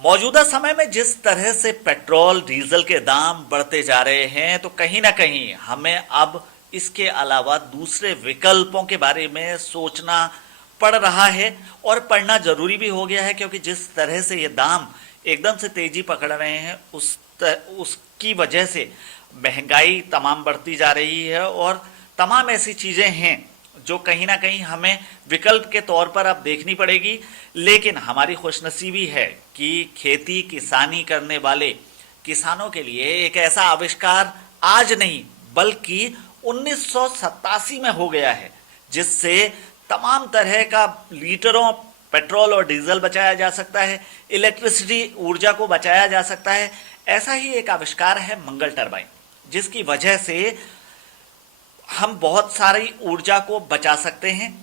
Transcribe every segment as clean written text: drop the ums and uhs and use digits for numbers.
मौजूदा समय में जिस तरह से पेट्रोल डीजल के दाम बढ़ते जा रहे हैं तो कहीं ना कहीं हमें अब इसके अलावा दूसरे विकल्पों के बारे में सोचना पड़ रहा है और पढ़ना जरूरी भी हो गया है, क्योंकि जिस तरह से ये दाम एकदम से तेजी पकड़ रहे हैं उसकी वजह से महंगाई तमाम बढ़ती जा रही है और तमाम ऐसी चीज़ें हैं जो कहीं ना कहीं हमें विकल्प के तौर पर अब देखनी पड़ेगी। लेकिन हमारी खुशनसीबी है कि खेती किसानी करने वाले किसानों के लिए एक ऐसा आविष्कार आज नहीं बल्कि 1987 में हो गया है, जिससे तमाम तरह का लीटरों पेट्रोल और डीजल बचाया जा सकता है, इलेक्ट्रिसिटी ऊर्जा को बचाया जा सकता है। ऐसा ही एक आविष्कार है मंगल टरबाइन, जिसकी वजह से हम बहुत सारी ऊर्जा को बचा सकते हैं।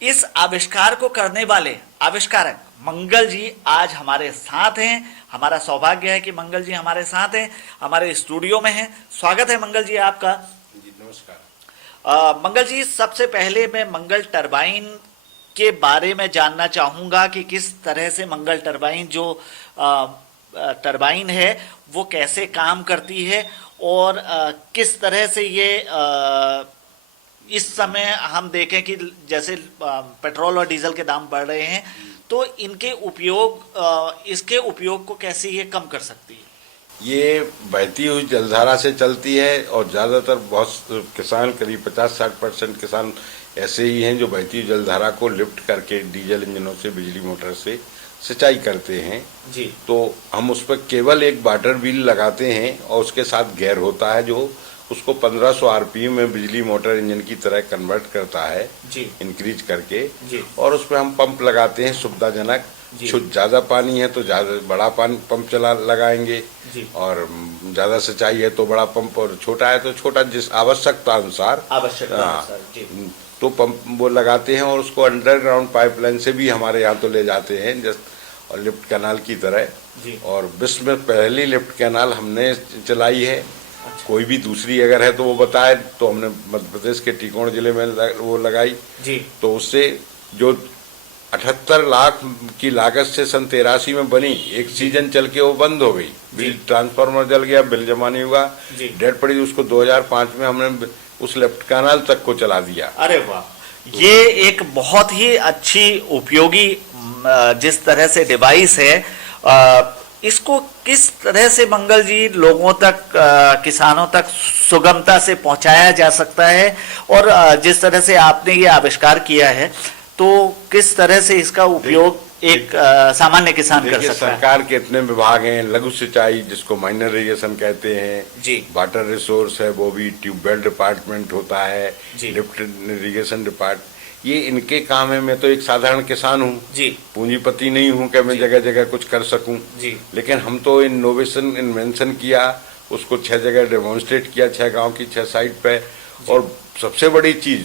इस आविष्कार को करने वाले आविष्कारक मंगल जी आज हमारे साथ हैं। हमारा सौभाग्य है कि मंगल जी हमारे साथ हैं, हमारे स्टूडियो में हैं। स्वागत है मंगल जी आपका। जी नमस्कार। मंगल जी, सबसे पहले मैं मंगल टरबाइन के बारे में जानना चाहूँगा कि किस तरह से मंगल टरबाइन जो टरबाइन है वो कैसे काम करती है और किस तरह से ये इस समय हम देखें कि जैसे पेट्रोल और डीजल के दाम बढ़ रहे हैं तो इसके उपयोग को कैसे ये कम कर सकती है? ये बहती हुई जलधारा से चलती है और ज़्यादातर बहुत किसान करीब 50-60% किसान ऐसे ही हैं जो बहती हुई जलधारा को लिफ्ट करके डीजल इंजनों से बिजली मोटर से सिंचाई करते हैं जी। तो हम उस पर केवल एक वाटर व्हील लगाते हैं और उसके साथ गेयर होता है जो उसको 1500 आरपीएम में बिजली मोटर इंजन की तरह कन्वर्ट करता है जी, इंक्रीज करके जी। और उस पर हम पंप लगाते हैं सुविधाजनक। ज़्यादा पानी है तो ज़्यादा बड़ा पानी पंप लगाएंगे जी। और ज़्यादा सिंचाई है तो बड़ा पंप और छोटा है तो छोटा, जिस आवश्यकता अनुसार तो पंप वो लगाते हैं और उसको अंडरग्राउंड पाइपलाइन से भी हमारे यहाँ तो ले जाते हैं जस्ट और लिफ्ट कैनाल की तरह जी। और विश्व में पहली लिफ्ट कैनाल हमने चलाई है। अच्छा। कोई भी दूसरी अगर है तो वो बताए, तो हमने मध्य प्रदेश के टिकोण जिले में वो लगाई जी। तो उससे जो 78 लाख की लागत से सन 83 में बनी, एक सीजन चल के वो बंद हो गई, बिल ट्रांसफार्मर जल गया, बिल जमा नहीं हुआ, डेट पड़ी। उसको 2005 में हमने उस लेफ्ट कैनाल तक को चला दिया। अरे वाह, ये एक बहुत ही अच्छी उपयोगी जिस तरह से डिवाइस है, इसको किस तरह से मंगल जी लोगों तक किसानों तक सुगमता से पहुंचाया जा सकता है और जिस तरह से आपने ये आविष्कार किया है तो किस तरह से इसका उपयोग एक सामान्य किसान कर सकता है? सरकार के इतने विभाग हैं, लघु सिंचाई जिसको माइनर इरिगेशन कहते हैं जी, वाटर रिसोर्स है वो भी, ट्यूबवेल डिपार्टमेंट होता है, लिफ्ट इरिगेशन डिपार्टमेंट, ये इनके काम है। मैं तो एक साधारण किसान हूँ जी, पूंजीपति नहीं हूँ कि मैं जगह जगह कुछ कर सकूँ जी। लेकिन हम तो इन्वेंशन किया, उसको 6 जगह डेमोन्स्ट्रेट किया, 6 गाँव की 6 साइट पे। और सबसे बड़ी चीज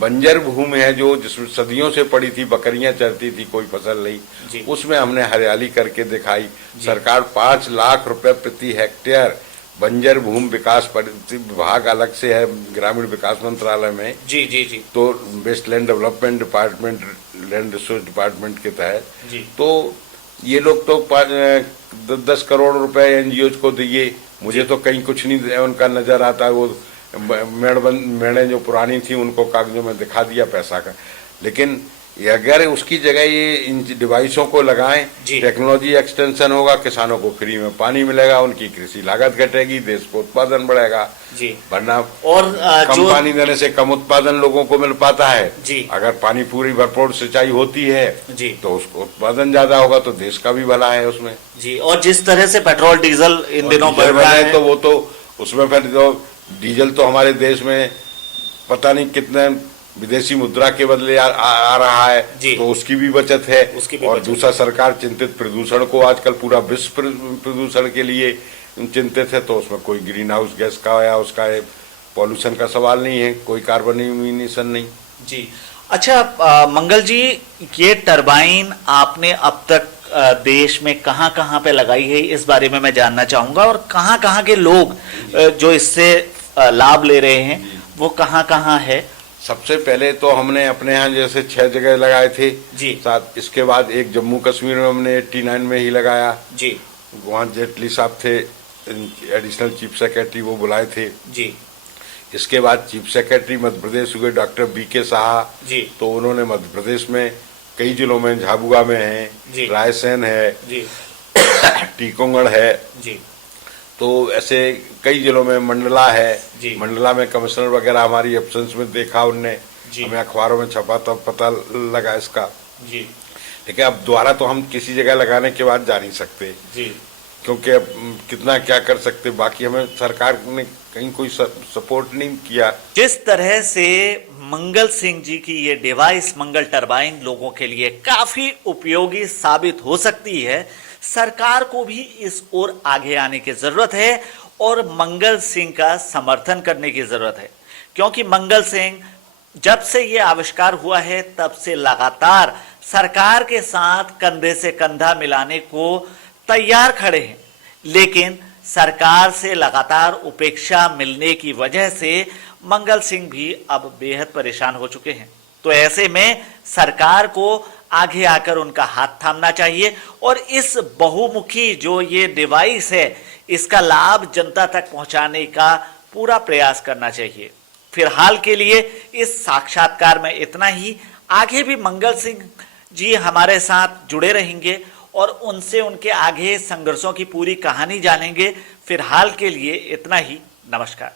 बंजर भूमि है जो जिसमें सदियों से पड़ी थी, बकरियां चरती थी, कोई फसल नहीं, उसमें हमने हरियाली करके दिखाई। सरकार 5 लाख रुपए प्रति हेक्टेयर बंजर भूमि विकास विभाग अलग से है ग्रामीण विकास मंत्रालय में जी जी जी, तो waste land development department, land resource department के तहत। तो ये लोग तो 10 करोड़ रुपए एनजीओ को दिए, मुझे तो कहीं कुछ नहीं उनका नजर आता। वो मेड़े जो पुरानी थी उनको कागजों में दिखा दिया पैसा का। लेकिन अगर उसकी जगह ये इन डिवाइसों को लगाएं, टेक्नोलॉजी एक्सटेंशन होगा, किसानों को फ्री में पानी मिलेगा, उनकी कृषि लागत घटेगी, देश को उत्पादन बढ़ेगा जी। वरना और कम पानी देने से कम उत्पादन लोगों को मिल पाता है जी। अगर पानी पूरी भरपूर सिंचाई होती है जी, तो उसको उत्पादन ज्यादा होगा तो देश का भी भला है उसमें जी। और जिस तरह से पेट्रोल डीजल इन दिनों बढ़ रहा है तो वो तो उसमें फिर जो डीजल तो हमारे देश में पता नहीं कितने विदेशी मुद्रा के बदले आ रहा है तो उसकी भी बचत है। और दूसरा, सरकार चिंतित प्रदूषण को, आजकल पूरा विश्व प्रदूषण के लिए चिंतित है, तो उसमें कोई ग्रीन हाउस गैस का या उसका पॉल्यूशन का सवाल नहीं है, कोई कार्बन इमिशन नहीं जी। अच्छा मंगल जी, ये टरबाइन आपने अब तक देश में कहाँ पे लगाई है, इस बारे में मैं जानना चाहूंगा। और कहाँ के लोग जो इससे लाभ ले रहे हैं वो कहाँ है? सबसे पहले तो हमने अपने यहाँ जैसे 6 जगह लगाए थे जी। साथ इसके बाद एक जम्मू कश्मीर में हमने 89 में ही लगाया जी। वहाँ जेटली साहब थे एडिशनल चीफ सेक्रेटरी, वो बुलाए थे जी। इसके बाद चीफ सेक्रेटरी मध्य प्रदेश हुए डॉक्टर BK साहा जी। तो उन्होंने मध्य प्रदेश में कई जिलों में झाबुआ में है, रायसेन है जी। टीकमगढ़ है जी। तो ऐसे कई जिलों में मंडला है जी। मंडला में कमिश्नर वगैरह हमारी एब्सेंस में देखा उनने, हमें अखबारों में छपा तब पता लगा इसका जी। लेकिन अब दोबारा तो हम किसी जगह लगाने के बाद जा नहीं सकते जी। क्योंकि अब कितना क्या कर सकते, बाकी हमें सरकार ने कहीं कोई सपोर्ट नहीं किया। जिस तरह से मंगल सिंह जी की ये डिवाइस मंगल टरबाइन लोगों के लिए काफी उपयोगी साबित हो सकती है, सरकार को भी इस ओर आगे आने की जरूरत है और मंगल सिंह का समर्थन करने की जरूरत है, क्योंकि मंगल सिंह जब से ये आविष्कार हुआ है तब से लगातार सरकार के साथ कंधे से कंधा मिलाने को तैयार खड़े हैं, लेकिन सरकार से लगातार उपेक्षा मिलने की वजह से मंगल सिंह भी अब बेहद परेशान हो चुके हैं। तो ऐसे में सरकार को आगे आकर उनका हाथ थामना चाहिए और इस बहुमुखी जो ये डिवाइस है इसका लाभ जनता तक पहुंचाने का पूरा प्रयास करना चाहिए। फिलहाल के लिए इस साक्षात्कार में इतना ही। आगे भी मंगल सिंह जी हमारे साथ जुड़े रहेंगे और उनसे उनके आगे संघर्षों की पूरी कहानी जानेंगे। फिलहाल के लिए इतना ही। नमस्कार।